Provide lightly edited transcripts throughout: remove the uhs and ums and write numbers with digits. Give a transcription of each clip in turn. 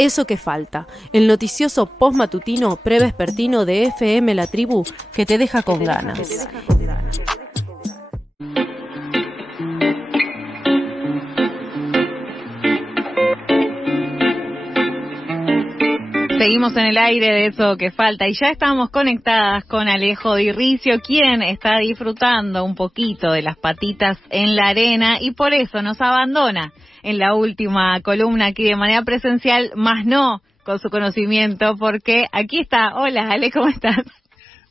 Eso que falta, el noticioso postmatutino prevespertino de FM La Tribu que te deja con ganas. Seguimos en el aire de Eso que falta y ya estamos conectadas con Alejo Di Ricio, quien está disfrutando un poquito de las patitas en la arena y por eso nos abandona en la última columna aquí de manera presencial, más no con su conocimiento, porque aquí está. Hola, Ale, ¿cómo estás?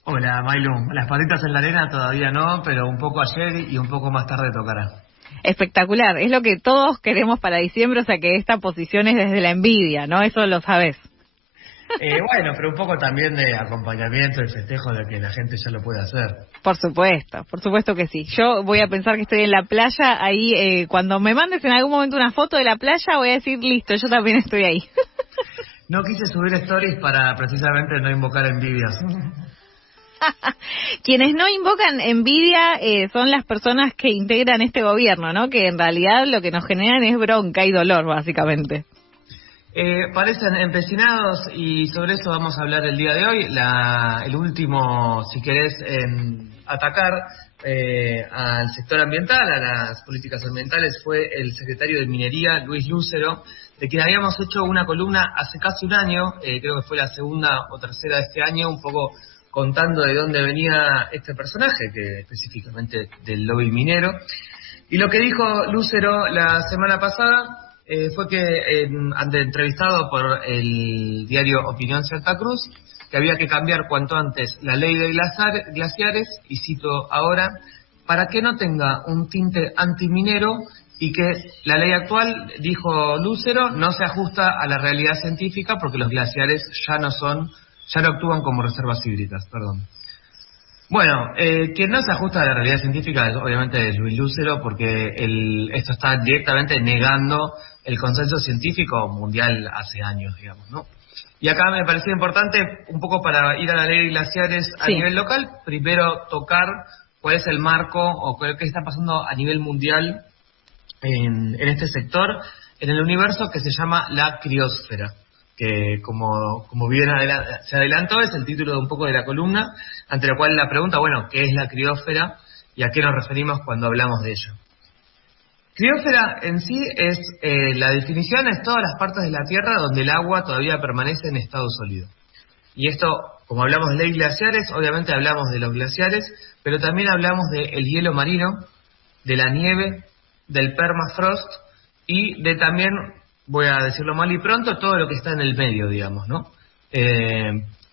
Hola, Mailu. Las patitas en la arena todavía no, pero un poco ayer y un poco más tarde tocará. Espectacular, es lo que todos queremos para diciembre, o sea que esta posición es desde la envidia, ¿no? Eso lo sabes. Bueno, pero un poco también de acompañamiento y festejo de que la gente ya lo puede hacer. Por supuesto que sí. Yo voy a pensar que estoy en la playa, ahí cuando me mandes en algún momento una foto de la playa voy a decir, listo, yo también estoy ahí. No quise subir stories para precisamente no invocar envidias. Quienes no invocan envidia son las personas que integran este gobierno, ¿no? Que en realidad lo que nos generan es bronca y dolor, básicamente. Parecen empecinados y sobre eso vamos a hablar el día de hoy. El último, si querés, en atacar al sector ambiental, a las políticas ambientales, fue el secretario de Minería, Luis Lucero, de quien habíamos hecho una columna hace casi un año, creo que fue la segunda o tercera de este año, un poco contando de dónde venía este personaje, que específicamente del lobby minero. Y lo que dijo Lucero la semana pasada fue que, entrevistado por el diario Opinión Santa Cruz, que había que cambiar cuanto antes la ley de glaciares, y cito ahora, para que no tenga un tinte antiminero y que la ley actual, dijo Lucero, no se ajusta a la realidad científica porque los glaciares ya no actúan como reservas hídricas, perdón. Bueno, quien no se ajusta a la realidad científica es obviamente Luis Lucero, porque esto está directamente negando el consenso científico mundial hace años, digamos, ¿no? Y acá me parecía importante, un poco para ir a la ley de glaciares a nivel local, primero tocar cuál es el marco o qué está pasando a nivel mundial en este sector, en el universo que se llama la criósfera, que como bien se adelantó es el título de un poco de la columna, ante la cual la pregunta, bueno, ¿qué es la criósfera y a qué nos referimos cuando hablamos de ello? Criósfera en sí es, la definición es todas las partes de la Tierra donde el agua todavía permanece en estado sólido. Y esto, como hablamos de ley glaciares, obviamente hablamos de los glaciares, pero también hablamos del hielo marino, de la nieve, del permafrost y de también, voy a decirlo mal y pronto, todo lo que está en el medio, digamos, ¿no?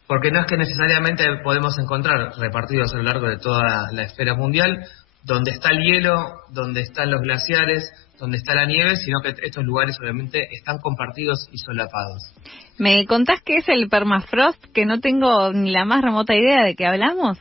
Porque no es que necesariamente podemos encontrar repartidos a lo largo de toda la esfera mundial donde está el hielo, donde están los glaciares, donde está la nieve, sino que estos lugares obviamente están compartidos y solapados. ¿Me contás qué es el permafrost? Que no tengo ni la más remota idea de qué hablamos.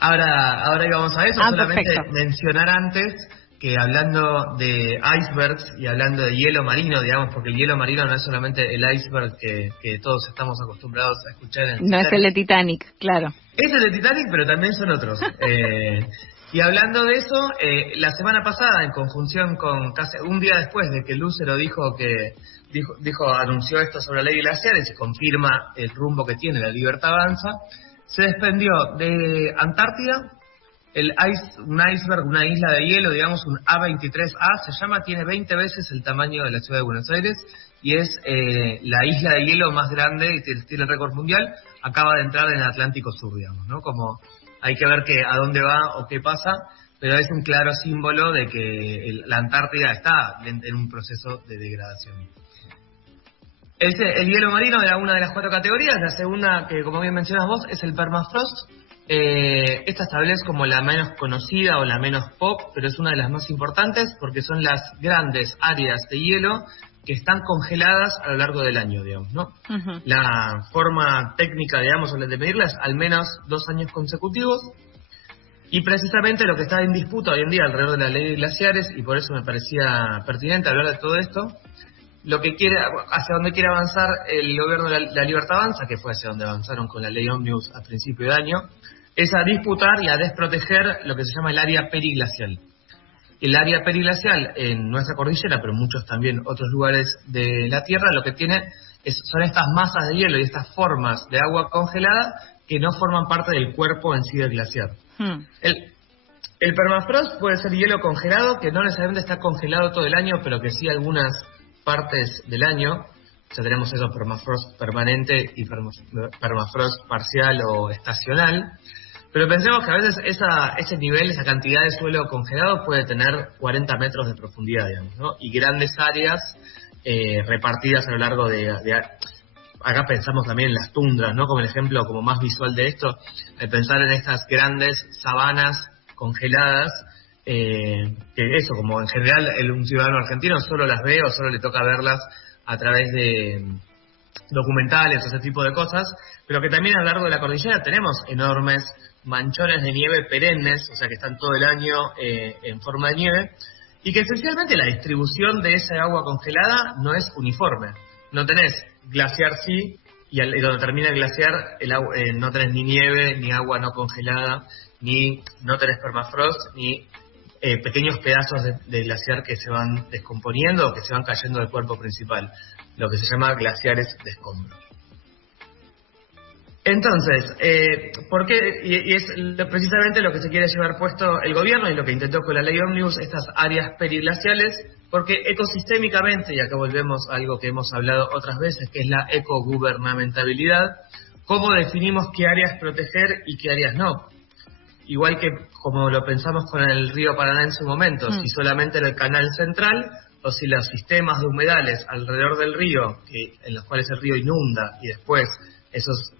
Ahora íbamos a eso, solamente perfecto. mencionar antes que hablando de icebergs y hablando de hielo marino, digamos, porque el hielo marino no es solamente el iceberg que todos estamos acostumbrados a escuchar en el No es el de Titanic, claro. Es el de Titanic, pero también son otros. Y hablando de eso, la semana pasada, en conjunción con casi un día después de que Lucero anunció esto sobre la ley de glaciares y confirma el rumbo que tiene la Libertad Avanza, se desprendió de Antártida un iceberg, una isla de hielo, digamos un A23A, se llama, tiene 20 veces el tamaño de la ciudad de Buenos Aires y es la isla de hielo más grande y tiene el récord mundial. Acaba de entrar en el Atlántico Sur, digamos, ¿no? Como hay que ver a dónde va o qué pasa, pero es un claro símbolo de que la Antártida está en un proceso de degradación. El hielo marino era una de las 4 categorías. La segunda, que como bien mencionas vos, es el permafrost. Esta tal vez como la menos conocida o la menos pop, pero es una de las más importantes porque son las grandes áreas de hielo que están congeladas a lo largo del año, digamos, ¿no? Uh-huh. La forma técnica, digamos, de medirlas, al menos 2 años consecutivos. Y precisamente lo que está en disputa hoy en día alrededor de la ley de glaciares, y por eso me parecía pertinente hablar de todo esto, hacia donde quiere avanzar el gobierno de la Libertad Avanza, que fue hacia donde avanzaron con la ley Omnibus a principio de año, es a disputar y a desproteger lo que se llama el área periglacial. Y el área periglacial en nuestra cordillera, pero muchos también otros lugares de la Tierra, lo que tiene son estas masas de hielo y estas formas de agua congelada que no forman parte del cuerpo en sí del glaciar. El permafrost puede ser hielo congelado, que no necesariamente está congelado todo el año, pero que sí algunas partes del año. Ya tenemos eso, permafrost permanente y permafrost parcial o estacional. Pero pensemos que a veces ese nivel, esa cantidad de suelo congelado puede tener 40 metros de profundidad, digamos, ¿no? Y grandes áreas repartidas a lo largo de acá pensamos también en las tundras, ¿no? Como el ejemplo como más visual de esto, pensar en estas grandes sabanas congeladas, que eso, como en general un ciudadano argentino solo las ve o solo le toca verlas a través de documentales o ese tipo de cosas, pero que también a lo largo de la cordillera tenemos enormes manchones de nieve perennes, o sea que están todo el año en forma de nieve, y que esencialmente la distribución de esa agua congelada no es uniforme. No tenés glaciar sí, y donde termina el glaciar no tenés ni nieve, ni agua no congelada, ni no tenés permafrost, ni pequeños pedazos de glaciar que se van descomponiendo o que se van cayendo del cuerpo principal, lo que se llama glaciares de escombro. Entonces, ¿por qué? Y es precisamente lo que se quiere llevar puesto el gobierno y lo que intentó con la ley Ómnibus, estas áreas periglaciales, porque ecosistémicamente, y acá volvemos a algo que hemos hablado otras veces, que es la ecogubernamentabilidad, ¿cómo definimos qué áreas proteger y qué áreas no? Igual que como lo pensamos con el río Paraná en su momento, si solamente era el canal central o si los sistemas de humedales alrededor del río, en los cuales el río inunda y después esos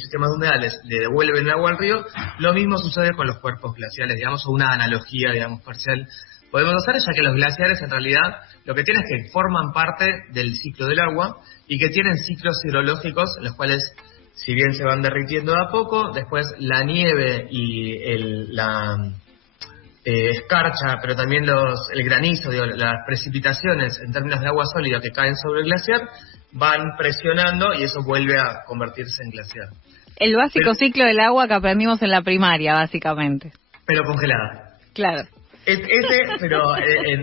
sistemas de humedales le devuelven el agua al río, lo mismo sucede con los cuerpos glaciales, digamos, o una analogía, digamos, parcial podemos hacer, ya que los glaciares en realidad lo que tienen es que forman parte del ciclo del agua y que tienen ciclos hidrológicos en los cuales, si bien se van derritiendo de a poco, después la nieve y la escarcha, pero también el granizo, las precipitaciones en términos de agua sólida que caen sobre el glaciar, van presionando y eso vuelve a convertirse en glaciar. El básico ciclo del agua que aprendimos en la primaria, básicamente. Pero congelada. Claro. Pero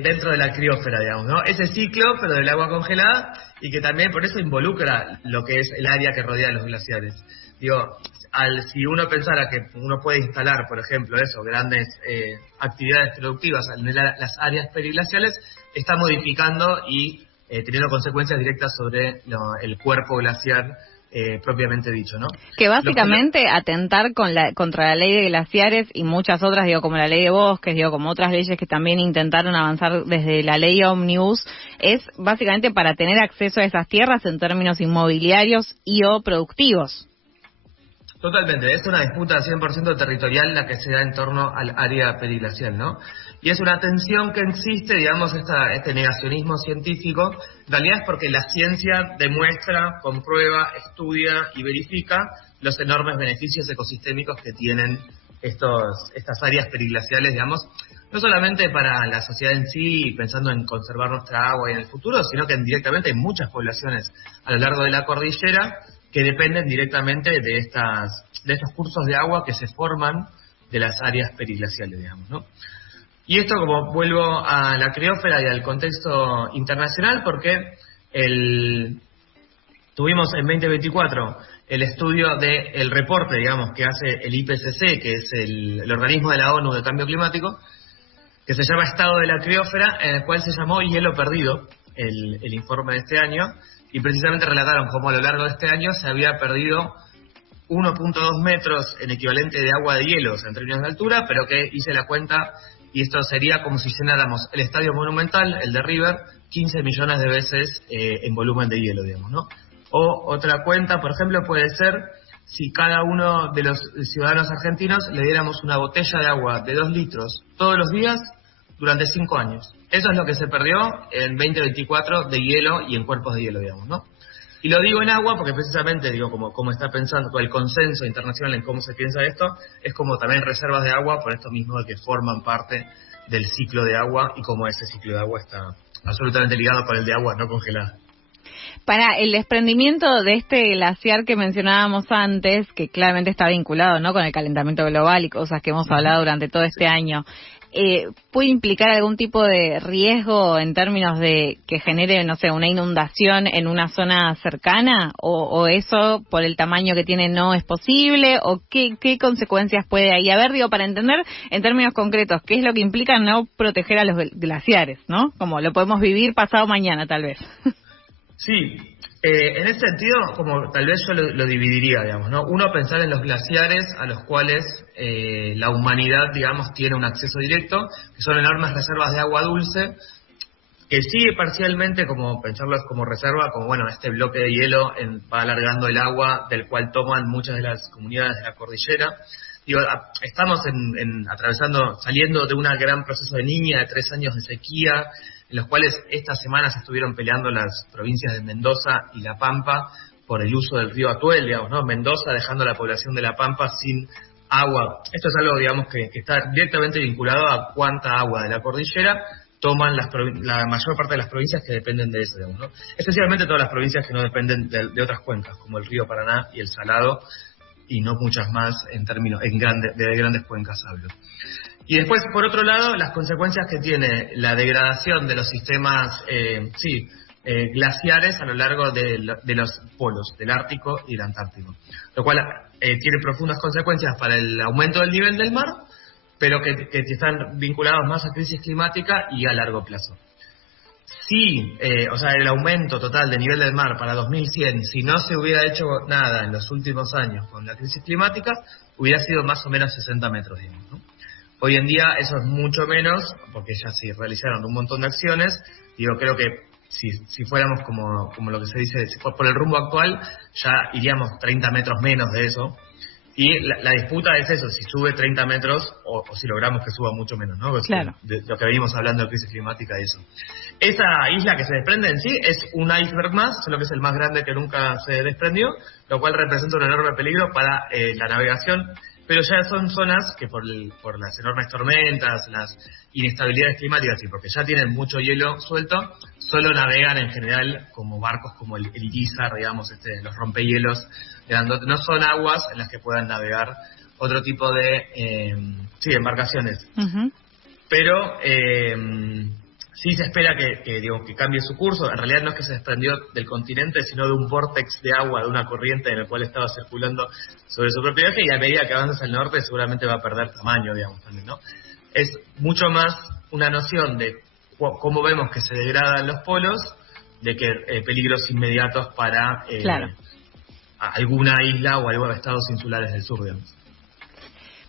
dentro de la criósfera, digamos, ¿no? Ese ciclo, pero del agua congelada, y que también por eso involucra lo que es el área que rodea los glaciares. Digo, si uno pensara que uno puede instalar, por ejemplo, grandes actividades productivas en las áreas periglaciales, está modificando y teniendo consecuencias directas sobre el cuerpo glaciar propiamente dicho, ¿no? Que básicamente atentar contra la ley de glaciares y muchas otras, como la ley de bosques, como otras leyes que también intentaron avanzar desde la ley Ómnibus, es básicamente para tener acceso a esas tierras en términos inmobiliarios y o productivos. Totalmente, es una disputa 100% territorial la que se da en torno al área periglacial, ¿no? Y es una tensión que existe, digamos, este negacionismo científico, en realidad es porque la ciencia demuestra, comprueba, estudia y verifica los enormes beneficios ecosistémicos que tienen estas áreas periglaciales, digamos, no solamente para la sociedad en sí, pensando en conservar nuestra agua y en el futuro, sino que directamente hay muchas poblaciones a lo largo de la cordillera que dependen directamente de estos cursos de agua que se forman de las áreas periglaciales, digamos, ¿no? Y esto, como vuelvo a la criósfera y al contexto internacional, porque tuvimos en 2024 el estudio del reporte, digamos, que hace el IPCC, que es el organismo de la ONU de cambio climático, que se llama Estado de la Criósfera, en el cual se llamó Hielo Perdido, el informe de este año, y precisamente relataron cómo a lo largo de este año se había perdido 1.2 metros en equivalente de agua de hielo, o sea, en términos de altura, pero que hice la cuenta, y esto sería como si llenáramos el Estadio Monumental, el de River, 15 millones de veces en volumen de hielo, digamos, ¿no? O otra cuenta, por ejemplo, puede ser si cada uno de los ciudadanos argentinos le diéramos una botella de agua de 2 litros todos los días durante 5 años. Eso es lo que se perdió en 2024 de hielo y en cuerpos de hielo, digamos, ¿no? Y lo digo en agua porque precisamente, como está pensando todo el consenso internacional en cómo se piensa esto, es como también reservas de agua, por esto mismo de que forman parte del ciclo de agua y como ese ciclo de agua está absolutamente ligado con el de agua no congelada. Para el desprendimiento de este glaciar que mencionábamos antes, que claramente está vinculado, ¿no?, con el calentamiento global y cosas que hemos hablado durante todo este año, ¿puede implicar algún tipo de riesgo en términos de que genere, no sé, una inundación en una zona cercana? ¿O eso, por el tamaño que tiene, no es posible? ¿O qué consecuencias puede ahí haber? Digo, para entender en términos concretos, ¿qué es lo que implica no proteger a los glaciares, ¿no? Como lo podemos vivir pasado mañana, tal vez. Sí, en ese sentido, como tal vez yo lo dividiría, digamos, ¿no? Uno, pensar en los glaciares a los cuales la humanidad, digamos, tiene un acceso directo, que son enormes reservas de agua dulce, que sigue parcialmente, como pensarlos como reserva, como bueno, este bloque de hielo va alargando el agua del cual toman muchas de las comunidades de la cordillera. Digo, estamos saliendo de un gran proceso de niña, de 3 años de sequía, en los cuales estas semanas estuvieron peleando las provincias de Mendoza y La Pampa por el uso del río Atuel, digamos, ¿no? Mendoza dejando a la población de La Pampa sin agua. Esto es algo, digamos, que está directamente vinculado a cuánta agua de la cordillera toman la mayor parte de las provincias que dependen de eso, digamos, ¿no? Especialmente todas las provincias que no dependen de otras cuencas, como el río Paraná y el Salado, y no muchas más de grandes cuencas hablo. Y después, por otro lado, las consecuencias que tiene la degradación de los sistemas glaciares a lo largo de los polos, del Ártico y del Antártico. Lo cual tiene profundas consecuencias para el aumento del nivel del mar, pero que están vinculados más a crisis climática y a largo plazo. Sí, el aumento total de nivel del mar para 2100, si no se hubiera hecho nada en los últimos años con la crisis climática, hubiera sido más o menos 60 metros, digamos, ¿no? Hoy en día eso es mucho menos, porque ya se realizaron un montón de acciones. Digo, creo que si fuéramos como lo que se dice, por el rumbo actual, ya iríamos 30 metros menos de eso. Y la disputa es eso, si sube 30 metros o si logramos que suba mucho menos, ¿no? Claro. De lo que venimos hablando de crisis climática y eso. Esa isla que se desprende en sí es un iceberg más, solo que es el más grande que nunca se desprendió, lo cual representa un enorme peligro para la navegación. Pero ya son zonas que por las enormes tormentas, las inestabilidades climáticas y porque ya tienen mucho hielo suelto, solo navegan en general como barcos como el Irizar, digamos, los rompehielos grandotes. No son aguas en las que puedan navegar otro tipo de embarcaciones. Uh-huh. Pero sí se espera que cambie su curso. En realidad no es que se desprendió del continente, sino de un vórtex de agua, de una corriente en el cual estaba circulando sobre su propio eje, y a medida que avanzas al norte seguramente va a perder tamaño, digamos, también, ¿no? Es mucho más una noción de cómo vemos que se degradan los polos, de que peligros inmediatos para alguna isla o algunos estados insulares del sur, digamos.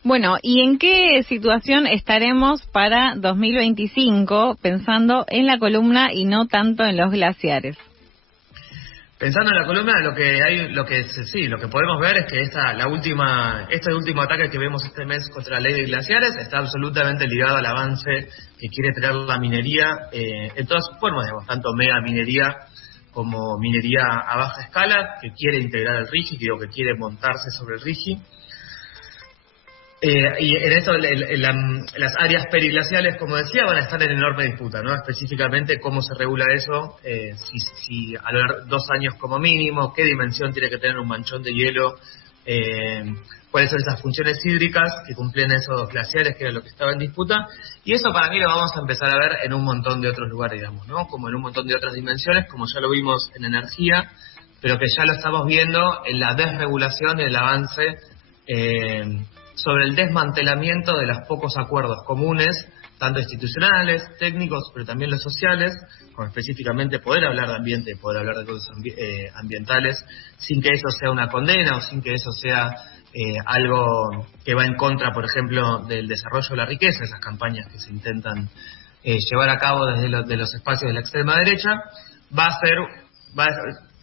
Bueno, ¿y en qué situación estaremos para 2025 pensando en la columna y no tanto en los glaciares? Pensando en la columna, lo que podemos ver es que este último ataque que vemos este mes contra la ley de glaciares está absolutamente ligado al avance que quiere tener la minería en todas sus formas, digamos, tanto mega minería como minería a baja escala, que quiere integrar el RIGI, que quiere montarse sobre el RIGI. Y en eso las áreas periglaciales, como decía, van a estar en enorme disputa, ¿no? Específicamente cómo se regula eso, si a lo largo de 2 años como mínimo, qué dimensión tiene que tener un manchón de hielo, cuáles son esas funciones hídricas que cumplen esos glaciares, que era lo que estaba en disputa. Y eso para mí lo vamos a empezar a ver en un montón de otros lugares, digamos, ¿no? Como en un montón de otras dimensiones, como ya lo vimos en energía, pero que ya lo estamos viendo en la desregulación y el avance sobre el desmantelamiento de los pocos acuerdos comunes, tanto institucionales, técnicos, pero también los sociales, como específicamente poder hablar de ambiente, poder hablar de cosas ambientales, sin que eso sea una condena o sin que eso sea algo que va en contra, por ejemplo, del desarrollo de la riqueza, esas campañas que se intentan llevar a cabo desde los espacios de la extrema derecha. Va a ser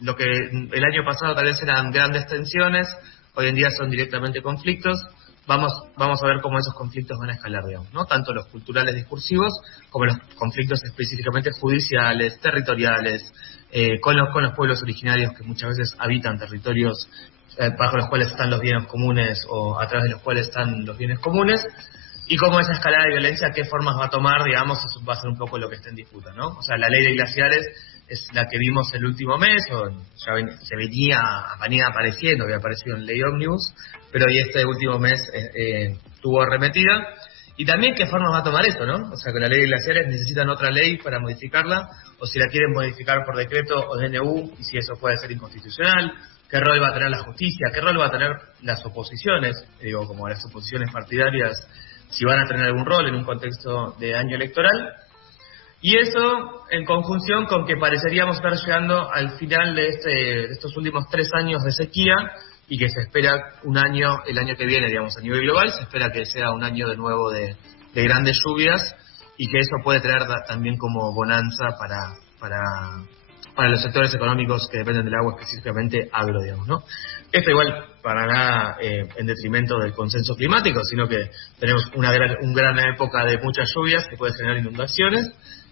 lo que el año pasado tal vez eran grandes tensiones, hoy en día son directamente conflictos. Vamos a ver cómo esos conflictos van a escalar, digamos, ¿no? Tanto los culturales discursivos como los conflictos específicamente judiciales, territoriales, con los pueblos originarios que muchas veces habitan territorios bajo los cuales están los bienes comunes o a través de los cuales están los bienes comunes, y cómo esa escalada de violencia, qué formas va a tomar, digamos, eso va a ser un poco lo que está en disputa, ¿no? O sea, la ley de glaciares es la que vimos el último mes, o ya venía apareciendo, había aparecido en ley ómnibus, pero hoy este último mes tuvo arremetida, Y también qué forma va a tomar eso, ¿no? O sea, que la ley de glaciares necesitan otra ley para modificarla, o si la quieren modificar por decreto o DNU, y si eso puede ser inconstitucional, qué rol va a tener la justicia, qué rol va a tener las oposiciones, digo, como las oposiciones partidarias, si van a tener algún rol en un contexto de año electoral. Y eso en conjunción con que pareceríamos estar llegando al final de estos últimos 3 años de sequía, y que se espera un año, el año que viene, digamos, a nivel global, se espera que sea un año de nuevo de grandes lluvias, y que eso puede traer también como bonanza para los sectores económicos que dependen del agua, específicamente agro, digamos, ¿no? Esto igual para nada en detrimento del consenso climático, sino que tenemos una gran época de muchas lluvias que puede generar inundaciones,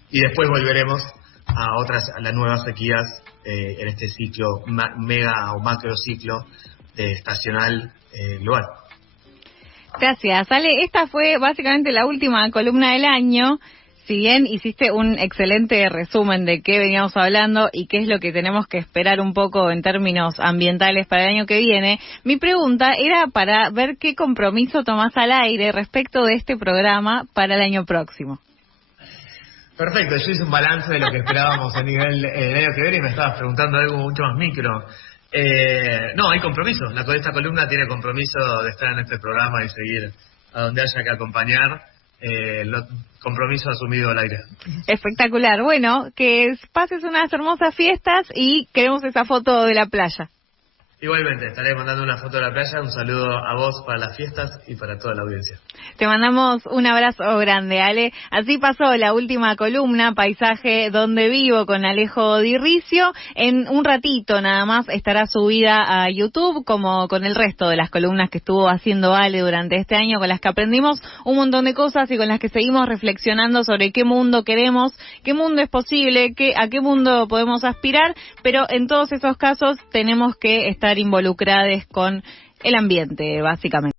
y después volveremos a las nuevas sequías en este ciclo mega o macro ciclo estacional global. Gracias, Ale. Esta fue básicamente la última columna del año. Si bien hiciste un excelente resumen de qué veníamos hablando y qué es lo que tenemos que esperar un poco en términos ambientales para el año que viene, mi pregunta era para ver qué compromiso tomás al aire respecto de este programa para el año próximo. Perfecto, yo hice un balance de lo que esperábamos a nivel del año que viene y me estabas preguntando algo mucho más micro. No, hay compromiso. Esta columna tiene compromiso de estar en este programa y seguir a donde haya que acompañar. Compromiso asumido al aire. Espectacular. Bueno, que pases unas hermosas fiestas y queremos esa foto de la playa. Igualmente, estaré mandando una foto de la playa. Un saludo a vos para las fiestas y para toda la audiencia. Te mandamos un abrazo grande, Ale. Así pasó la última columna, Paisaje donde vivo, con Alejo Di Ricio. En un ratito nada más estará subida a YouTube, como con el resto de las columnas que estuvo haciendo Ale durante este año, con las que aprendimos un montón de cosas y con las que seguimos reflexionando sobre qué mundo queremos, qué mundo es posible, a qué mundo podemos aspirar, pero en todos esos casos tenemos que estar involucrados con el ambiente, básicamente.